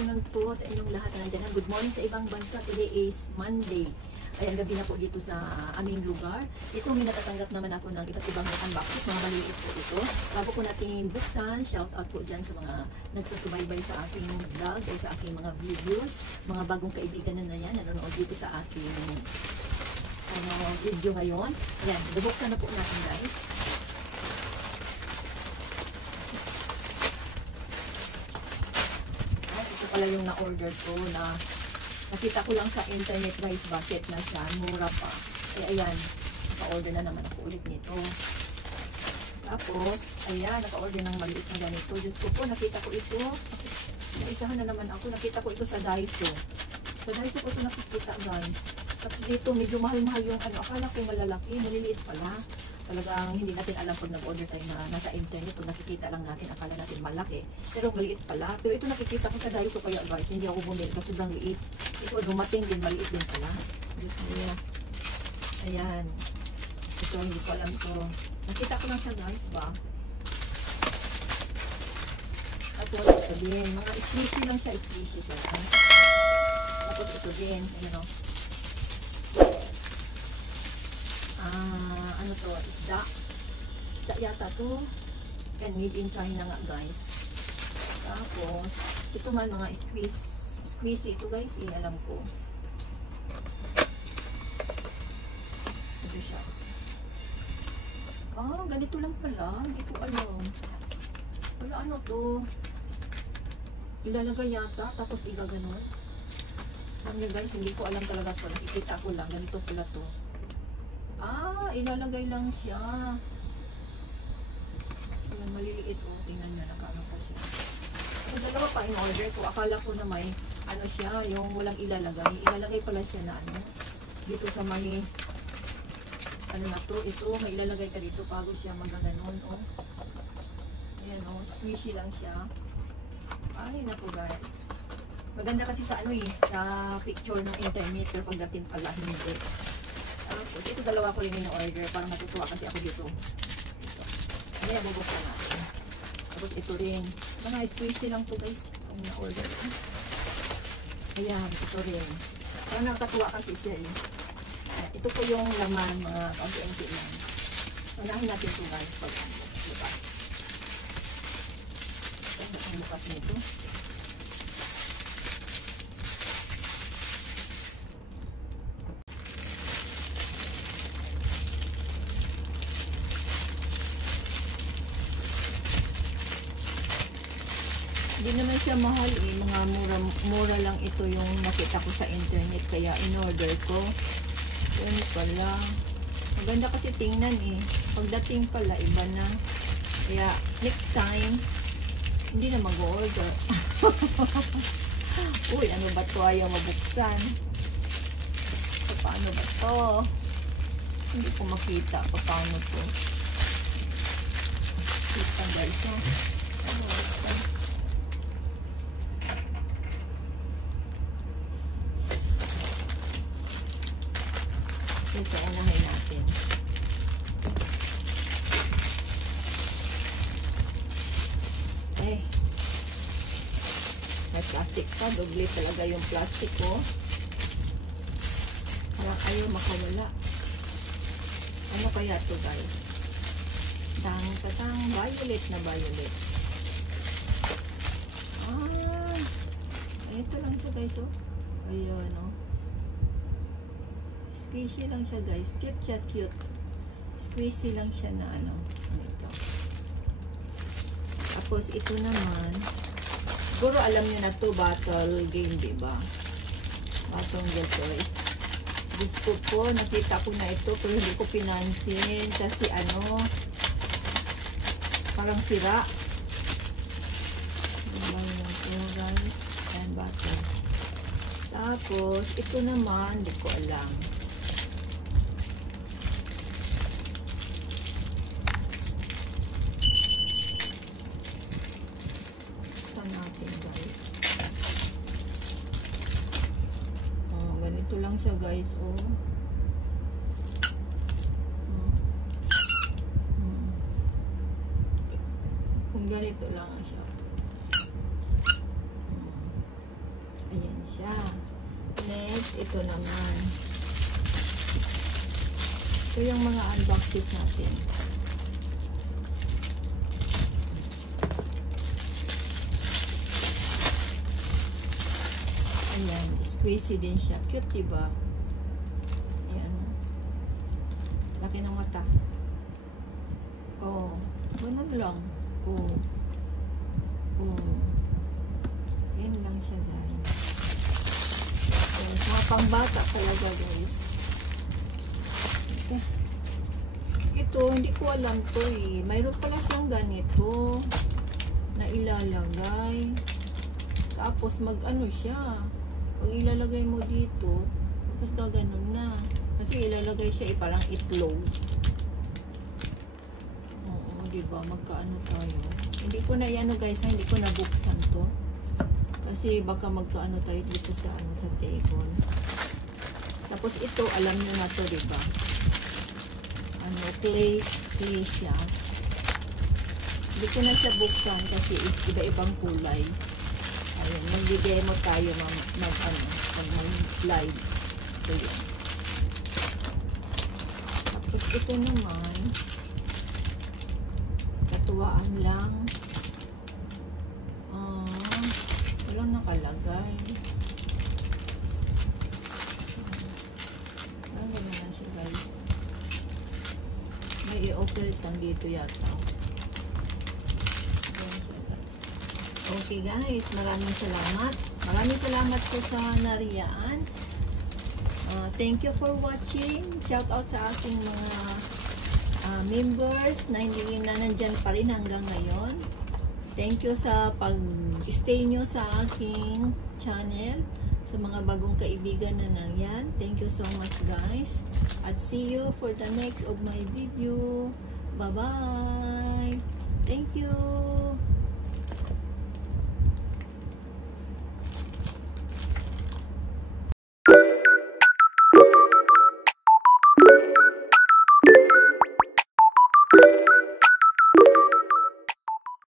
afternoon po sa inyong lahat na nandyan. Good morning sa ibang bansa. Today is Monday. Ayan, gabi na po dito sa aming lugar. Ito, may natatanggap naman ako ng iba't ibang unboxing. Mga maliit po ito. Bago po natin buksan, shout out po dyan sa mga nagsusubaybay sa aking vlog o sa aking mga videos. Mga bagong kaibigan na yan, nanonood dito sa aking video ngayon. Ayan, bubuksan na po natin guys. Pala yung na-order ko na nakita ko lang sa internet rice basket na siya, mura pa. Eh ayan, naka-order na naman ako ulit nito. Tapos, ayan, naka-order ng maliit na ganito. Diyos ko po, nakita ko ito. Naisahan na naman ako, nakita ko ito sa Daiso. Sa Daiso ko ito nakikita guys. Tapos dito, medyo mahal-mahal yung ano, akala ko malalaki, maliliit pala. Talagang hindi natin alam pag nag-order tayo na nasa internet, pag nakikita lang natin, akala natin malaki. Pero maliit pala. Pero ito nakikita ko sa Daiso kaya guys, hindi ako bumili kasi sobrang liit. Ito dumating din, maliit din pala. Diyos mo. Ayan. Ito, hindi ko alam ito. Nakita ko lang siya guys ba? At wala ito din. Mga squishy lang siya, squishy siya. Tapos ito din, ayan o. Ano to, isda yata to, and made in China nga guys. Tapos ito man mga squeezy ito guys, alam ko ito siya. Ganito lang pala, hindi ko alam wala. Ano to, ilalagay yata tapos igaganon kanya guys, hindi ko alam talaga po, nakikita ko lang ganito pala to. Ilalagay lang siya. Ayan, maliliit o. Tingnan nyo, nakaano pa siya. So, dalawa pa in order ko. Akala ko na may, ano siya, yung walang ilalagay. Ilalagay pala siya na ano. Dito sa may, ano na to, ito, may ilalagay ka dito bago siya magaganon, o. Ayan, o. Squishy lang siya. Ay, naku guys. Maganda kasi sa ano sa picture ng internet. Pero pagdating pala, hindi. Tapos, ito dalawa ko rin in-order para matutuwa kasi ako dito. Ito. Ayan, bubuksan natin. Tapos, ito rin. Mga squishy lang to guys. Ang na-order ko. Ayan, ito rin. Parang nakatuwa kasi siya eh. Ayan, ito po yung laman, mga kaunti-unti lang. Unahin natin ito guys. Pag bukas. Ito ang bukas nito. Hindi naman siya mahal eh, mga mura lang ito yung nakita ko sa internet kaya in-order ko. Yun pala. Maganda kasi tingnan eh. Pagdating pala iba na. Kaya next time, hindi na mag-order. Uy, ano ba to? Ayaw mabuksan. So, paano ba to? Hindi ko makita pa paano to. Kita guys, no? Ano ba ito? Ito, unahin natin. Eh, may plastic pa. Doble talaga yung plastic ko. Parang ayaw makawala. Ano kaya ito guys? Tang-tatang. Violet na violet. Ito lang ito guys, oh. Ayan, oh. Squishy lang siya guys. Cute siya, cute. Squishy lang siya na ano. Ito. Tapos ito naman. Siguro alam nyo na to, battle game, diba? Battle game toys. Gusto ko, nakita ko na ito pero hindi ko pinansin. Kasi ano, parang sira. Guys. And battle. Tapos, ito naman, hindi ko alam. Ganito lang siya guys, oh. Kung ganito lang siya. siya. Next, ito naman. Ito yung mga unboxes natin. Ayan, squishy din siya. Cute, diba? Ayan. Laki ng mata. Oh, ganun lang. Oh. Oh. Ayan lang siya, guys. Ayan, mga pangbata talaga, guys. Okay. Ito, hindi ko alam to eh. Mayroon pala siyang ganito na ilalagay. Tapos mag-ano siya. Pag ilalagay mo dito, tapos gaganon na. Kasi ilalagay siya parang itlog. Oo, diba? Magkaano tayo. Hindi ko na yan, guys, hindi ko nabuksan to. Kasi baka magkaano tayo dito sa sa table. Tapos ito, alam nyo na to, diba? Ano, clay siya. Hindi ko na siya buksan kasi iba-ibang kulay. Ayun, mag-demo tayo mag-live. So, yun. Tapos ito naman, katuwaan lang. Walang nakalagay. Ano naman siya, guys? May i-operate lang dito yata. Okay guys, maraming salamat. Maraming salamat po sa nariyaan. Thank you for watching. Shout out sa aking mga members na hindi na nandyan pa rin hanggang ngayon. Thank you sa pag-stay nyo sa aking channel. Sa mga bagong kaibigan na nariyan. Thank you so much guys. At see you for the next of my video. Bye-bye. Thank you.